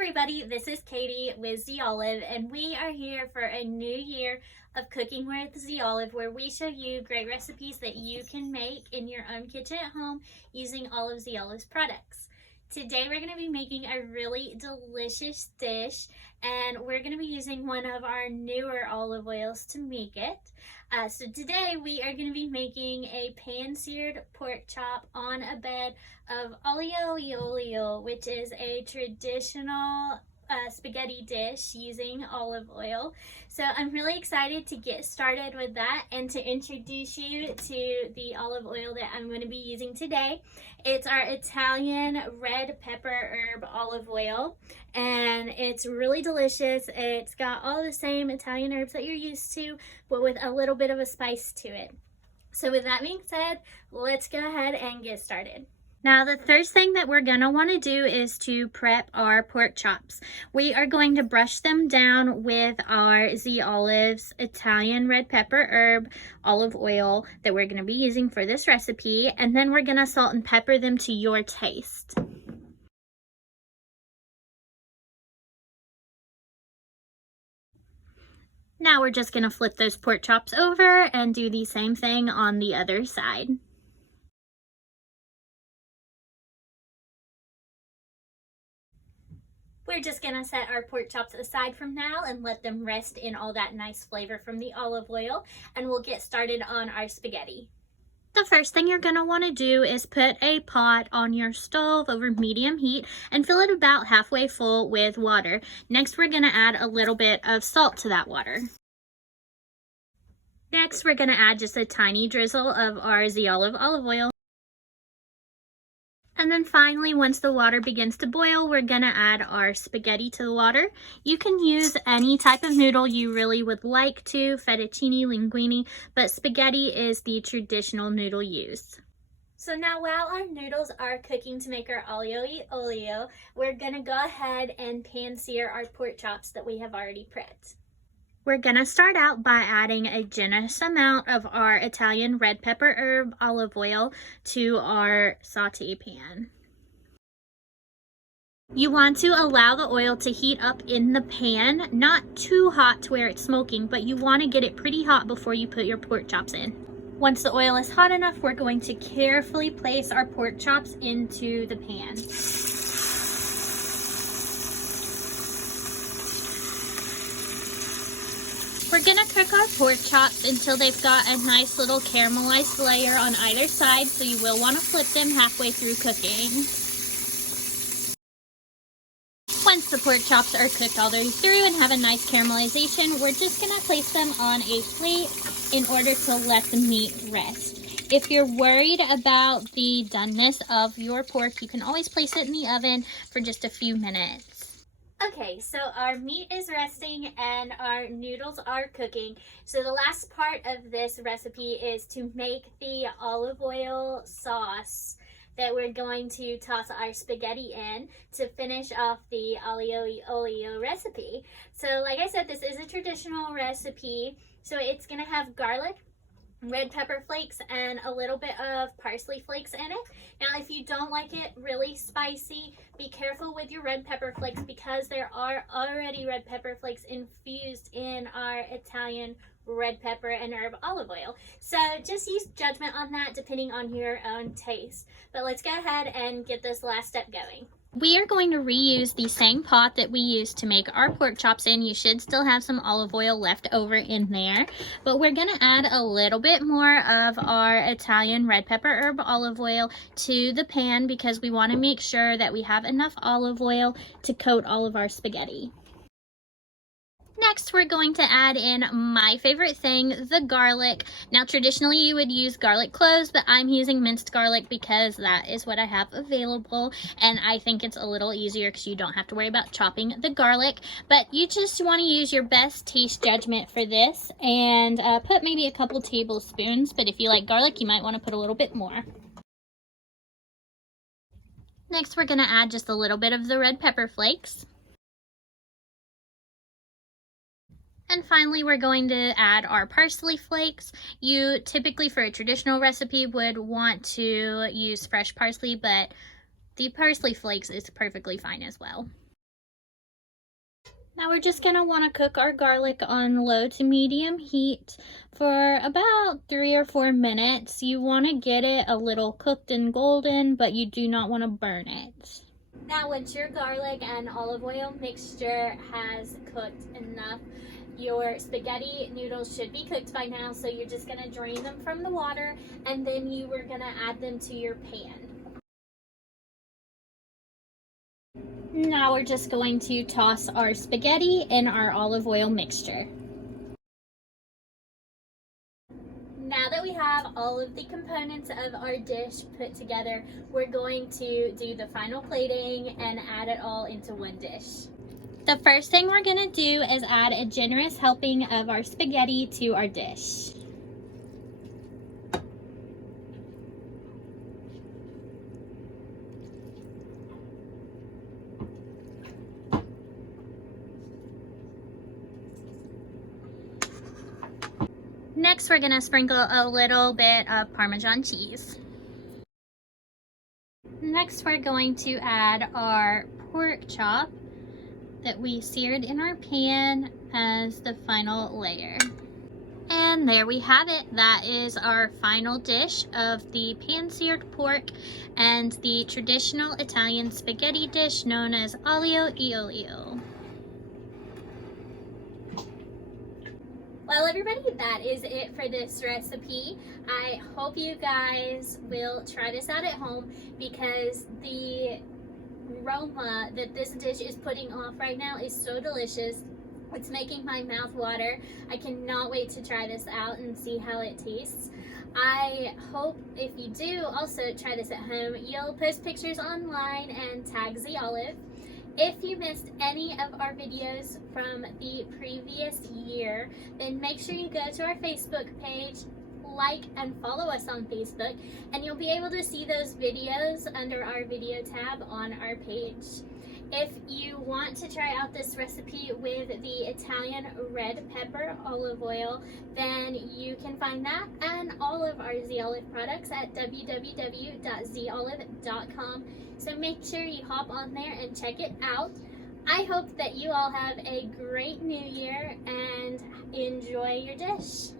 everybody, this is Katie with The Olive, and we are here for a new year of Cooking with The Olive, where we show you great recipes that you can make in your own kitchen at home using all of The Olive's products. Today we're going to be making a really delicious dish, and we're going to be using one of our newer olive oils to make it. So today we are going to be making a pan-seared pork chop on a bed of Olio, which is a traditional spaghetti dish using olive oil. So I'm really excited to get started with that and to introduce you to the olive oil that I'm going to be using today. It's our Italian red pepper herb olive oil, and it's really delicious. It's got all the same Italian herbs that you're used to, but with a little bit of a spice to it. So with that being said, let's go ahead and get started. Now, the first thing that we're going to want to do is to prep our pork chops. We are going to brush them down with our The Olive's Italian red pepper herb olive oil that we're going to be using for this recipe, and then we're going to salt and pepper them to your taste. Now we're just going to flip those pork chops over and do the same thing on the other side. We're just going to set our pork chops aside from now and let them rest in all that nice flavor from the olive oil, and we'll get started on our spaghetti. The first thing you're going to want to do is put a pot on your stove over medium heat and fill it about halfway full with water. Next, we're going to add a little bit of salt to that water. Next, we're going to add just a tiny drizzle of our The Olive olive oil. And then finally, once the water begins to boil, we're going to add our spaghetti to the water. You can use any type of noodle you really would like to, fettuccine, linguine, but spaghetti is the traditional noodle used. So now while our noodles are cooking to make our olio, we're going to go ahead and pan sear our pork chops that we have already prepped. We're going to start out by adding a generous amount of our Italian red pepper herb olive oil to our saute pan. You want to allow the oil to heat up in the pan, not too hot to where it's smoking, but you want to get it pretty hot before you put your pork chops in. Once the oil is hot enough, we're going to carefully place our pork chops into the pan. We're going to cook our pork chops until they've got a nice little caramelized layer on either side, so you will want to flip them halfway through cooking. Once the pork chops are cooked all the way through and have a nice caramelization, we're just going to place them on a plate in order to let the meat rest. If you're worried about the doneness of your pork, you can always place it in the oven for just a few minutes. Okay, so our meat is resting and our noodles are cooking. So the last part of this recipe is to make the olive oil sauce that we're going to toss our spaghetti in to finish off the olio recipe. So like I said, this is a traditional recipe. So it's going to have garlic, red pepper flakes, and a little bit of parsley flakes in it. Now, if you don't like it really spicy, be careful with your red pepper flakes because there are already red pepper flakes infused in our Italian red pepper and herb olive oil. So just use judgment on that depending on your own taste. But let's go ahead and get this last step going. We are going to reuse the same pot that we used to make our pork chops in. You should still have some olive oil left over in there, but we're going to add a little bit more of our Italian red pepper herb olive oil to the pan because we want to make sure that we have enough olive oil to coat all of our spaghetti. Next, we're going to add in my favorite thing, the garlic. Now, traditionally, you would use garlic cloves, but I'm using minced garlic because that is what I have available, and I think it's a little easier because you don't have to worry about chopping the garlic. But you just want to use your best taste judgment for this and put maybe a couple tablespoons, but if you like garlic, you might want to put a little bit more. Next, we're going to add just a little bit of the red pepper flakes. And finally, we're going to add our parsley flakes. You typically, for a traditional recipe, would want to use fresh parsley, but the parsley flakes is perfectly fine as well. Now we're just gonna wanna cook our garlic on low to medium heat for about 3 or 4 minutes. You wanna get it a little cooked and golden, but you do not wanna burn it. Now once your garlic and olive oil mixture has cooked enough, your spaghetti noodles should be cooked by now, so you're just gonna drain them from the water and then you are gonna add them to your pan. Now we're just going to toss our spaghetti in our olive oil mixture. Now that we have all of the components of our dish put together, we're going to do the final plating and add it all into one dish. The first thing we're gonna do is add a generous helping of our spaghetti to our dish. Next, we're gonna sprinkle a little bit of Parmesan cheese. Next, we're going to add our pork chop that we seared in our pan as the final layer. And there we have it. That is our final dish of the pan-seared pork and the traditional Italian spaghetti dish known as Olio e Olio. Well, everybody, that is it for this recipe. I hope you guys will try this out at home because the aroma that this dish is putting off right now is so delicious. It's making my mouth water. I cannot wait to try this out and see how it tastes. I hope if you do also try this at home, you'll post pictures online and tag Olive. If you missed any of our videos from the previous year, then make sure you go to our Facebook page, like and follow us on Facebook, and you'll be able to see those videos under our video tab on our page. If you want to try out this recipe with the Italian red pepper olive oil, then you can find that and all of our Olive products at www.zolive.com. So make sure you hop on there and check it out. I hope that you all have a great new year and enjoy your dish.